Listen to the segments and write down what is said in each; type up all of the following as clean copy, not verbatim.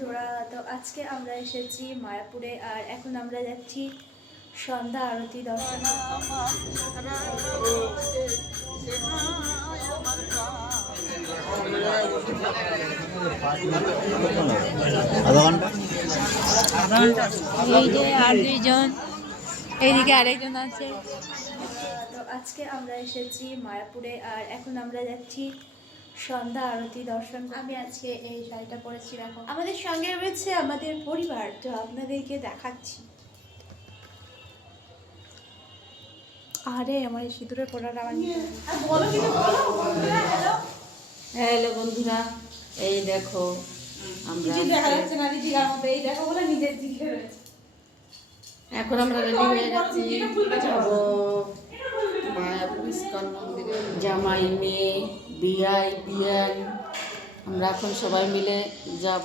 বন্ধুরা, তো আজকে আমরা এসেছি মায়াপুরে আর এখন আমরা যাচ্ছি সন্ধ্যা আরতি দর্শন। এই যে আর দুইজন, এইদিকে আরেকজন আছে। তো আজকে আমরা এসেছি মায়াপুরে আর এখন আমরা যাচ্ছি সন্ধ্যা আরতি দর্শন। আমি আজকে এই শাড়িটা পরেছি, দেখো আমাদের সঙ্গে রয়েছে আমাদের পরিবার, তো আপনাদেরকে দেখাচ্ছি। আরে আমার এই সিঁদুরের পড়াটা আমার হ্যালো বন্ধুরা, এই দেখো আমরা এখন আমরা রেডি হয়ে যাচ্ছি, যাবো মায়াপুর ইস্কন মন্দিরে। জামাই, মেয়ে, বিয়াই, বিয়ান, আমরা এখন সবাই মিলে যাব।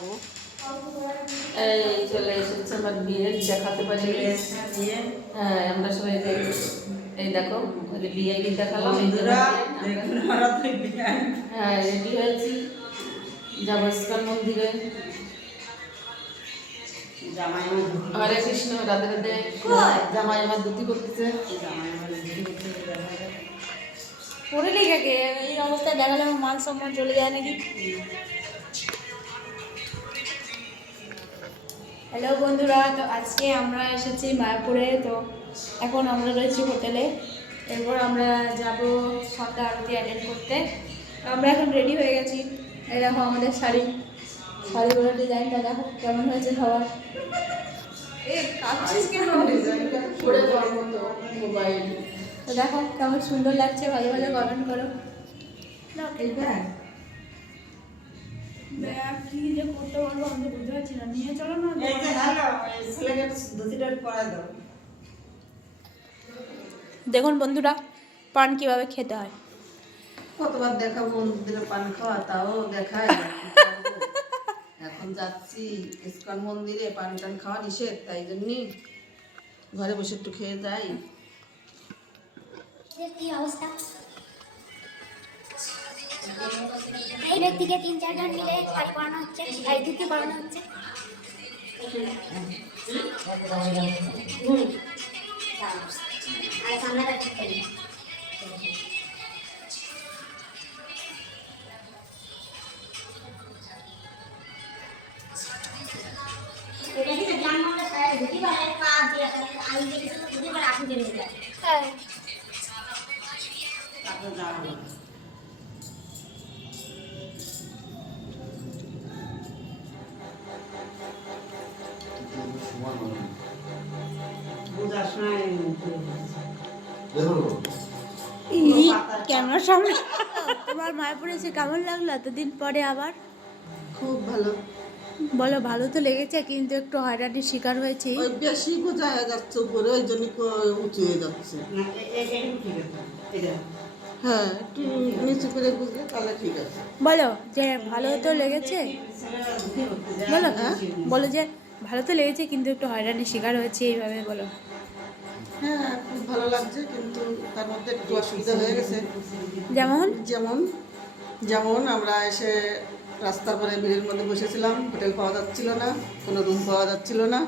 এই চলে এসেছে আমার বিয়ে, দেখাতে পারি। হ্যাঁ, আমরা সবাই এই দেখো বিয়ে দেখালাম। হ্যাঁ, রেডি হয়েছি, যাবো ইস্কন মন্দিরে। হরে কৃষ্ণ, রাধে রাধে। জামাই আমার ধুতি করতেছে। পরে লেগে এই অবস্থায় দেখালে আমার মান সম্মান চলে যায় নাকি। হ্যালো বন্ধুরা, তো আজকে আমরা এসেছি মায়াপুরে। তো এখন আমরা রয়েছি হোটেলে, এরপর আমরা যাব সন্ধ্যা আরতি অ্যাটেন্ড করতে। আমরা এখন রেডি হয়ে গেছি। এই দেখো আমাদের শাড়িগুলোর ডিজাইনটা দেখো কেমন হয়েছে সবার। তো দেখো কেমন সুন্দর লাগছে, ভালো ভালো কমেন্ট করো। কি যে করতে পারবো আমি বুঝতে পারছি না, নিয়ে চলো না। দেখুন বন্ধুরা, পান কিভাবে খেতে হয়। কতবার দেখাবো মন্দিরে পান খাওয়া, তাও দেখায়। এখন যাচ্ছি ইস্কন মন্দিরে, পান টান খাওয়া নিষেধ, তাই জন্যই ঘরে বসে একটু খেয়ে যাই। কি অবস্থা, এই ব্যক্তিকে 3-4 জন মিলে শাড়ি পরানো হচ্ছে, এই ধুতি পরানো হচ্ছে। আর সামনে রাখতে পারি। এটা কি জান মানে ধুতি পরায় পা দিয়ে আমি দেখেছি ধুতি পরা আপনি দিয়ে দেন। হ্যাঁ, তারপর যাও। ক্যামেরার সামনে তোমার মায়াপুরে এসে কেমন লাগলো এতদিন পরে আবার? খুব ভালো। বলো, ভালো তো লেগেছে, কিন্তু একটু হয়রানির শিকার হয়েছি। বেশি বোঝায় যাচ্ছে উপরে, ওই জন্য উঁচু হয়ে যাচ্ছে। হ্যাঁ, একটু নিচু করে বুঝলে তাহলে ঠিক আছে। বলো যে ভালো তো লেগেছে, বলো বলো যে ভালো তো লেগেছে কিন্তু একটু হয়রানির শিকার হয়েছে, এইভাবে বলো। হ্যাঁ, খুব ভালো লাগছে, কিন্তু তার মধ্যে একটু অসুবিধা হয়ে গেছে। যেমন যেমন যেমন আমরা এসে রাস্তার পরে ভিড়ের মধ্যে বসেছিলাম, হোটেল পাওয়া যাচ্ছিল না, কোনো রুম পাওয়া যাচ্ছিল না।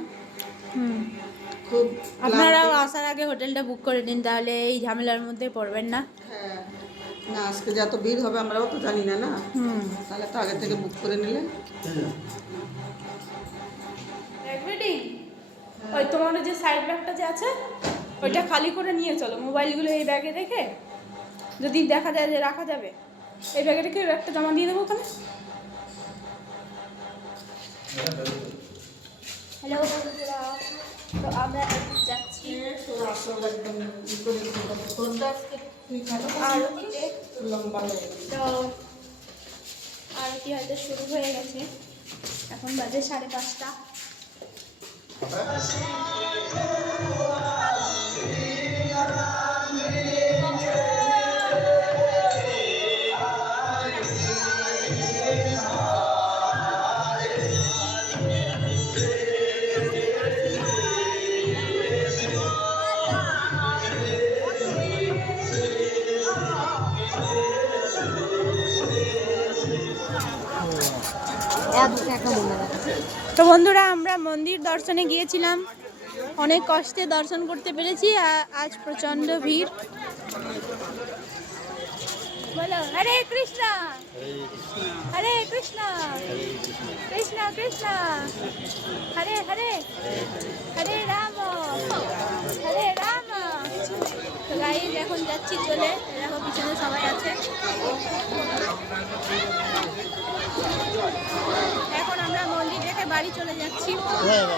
খুব আপনারাও আসার আগে হোটেলটা বুক করে নিন, তাহলে এই ঝামেলার মধ্যে পড়বেন না। হ্যাঁ, না আজকে যে এত ভিড় হবে আমরাও তো জানি না, না তাহলে তো আগে থেকে বুক করে নিলে। ওই তোমার যে সাইড ব্যাগটা যে আছে ওইটা খালি করে নিয়ে চলো, মোবাইলগুলো এই ব্যাগে রেখে যদি দেখা যায় যে রাখা যাবে এই ব্যাগে রেখে ব্যাগটা জমা দিয়ে দেবো ওখানে। হ্যালো বন্ধুরা, তো আমরা যাচ্ছি আরতিতে। তো আরতি হয়তো শুরু হয়ে গেছে, এখন বাজে 5:30। এক মনে তো বন্ধুরা, আমরা মন্দির দর্শনে গিয়েছিলাম, অনেক কষ্টে দর্শন করতে পেরেছি। আজ প্রচণ্ড ভিড়। বলো হরে কৃষ্ণ, হরে কৃষ্ণ, কৃষ্ণ কৃষ্ণ, হরে হরে, হরে রাম, হরে রাম। তো গাইজ এখন যাচ্ছি চলে, দেখো পিছনে সবাই আছে। এখন আমরা মন্দির দেখে বাড়ি চলে যাচ্ছি।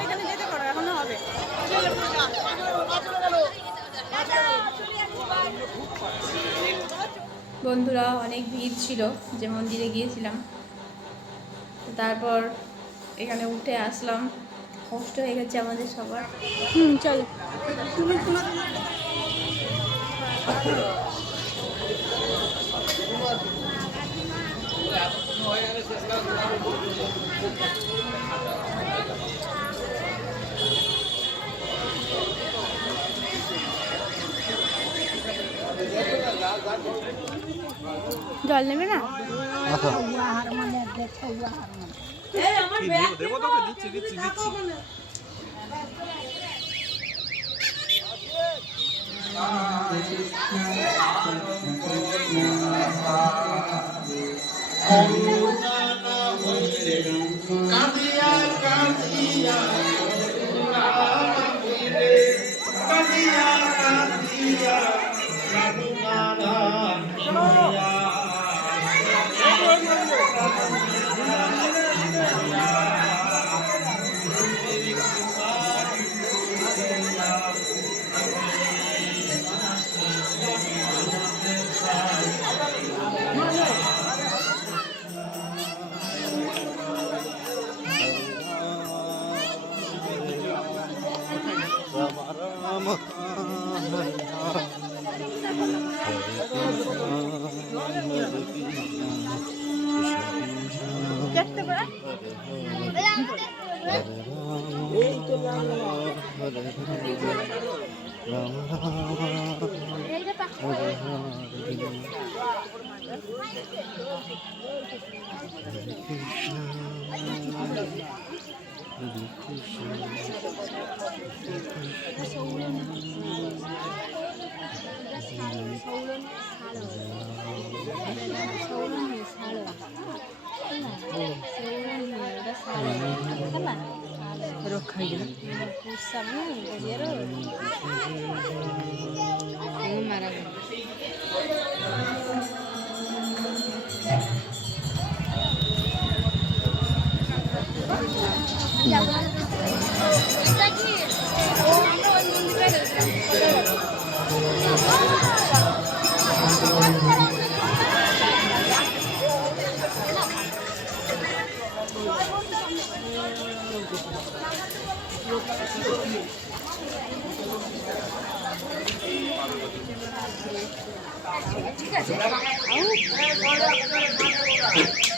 এখানে যেতে পারো, এখনো হবে। বন্ধুরা, অনেক ভিড় ছিল যে মন্দিরে গিয়েছিলাম, তারপর এখানে উঠে আসলাম, কষ্ট হয়ে গেছে আমাদের সবার। চল। জল নেবে না? দেবো তোকে, দিচ্ছি দিচ্ছি দিচ্ছি। কাঁদিয়া কাঁদিয়া কাঁদিয়া কাঁদিয়া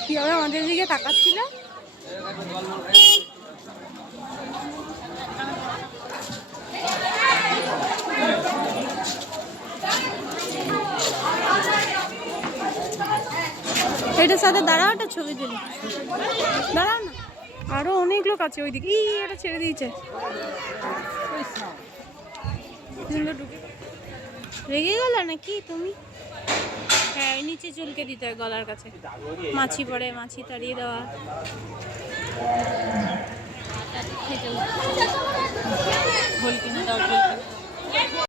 কিভাবে আমাদের দিকে তাকাচ্ছিল। এটার সাথে দাঁড়াও, একটা ছবি তুলি। দাঁড়াও না, আরো অনেক লোক আছে ওইদিকে। এটা ছেড়ে দিয়েছে। রেগে গেল নাকি তুমি? হ্যাঁ, নিচে চুলকে দিতে হয় গলার কাছে। মাছি পড়ে, মাছি তাড়িয়ে দেওয়া। ভুল কিনে দাও, ভুল কিনে।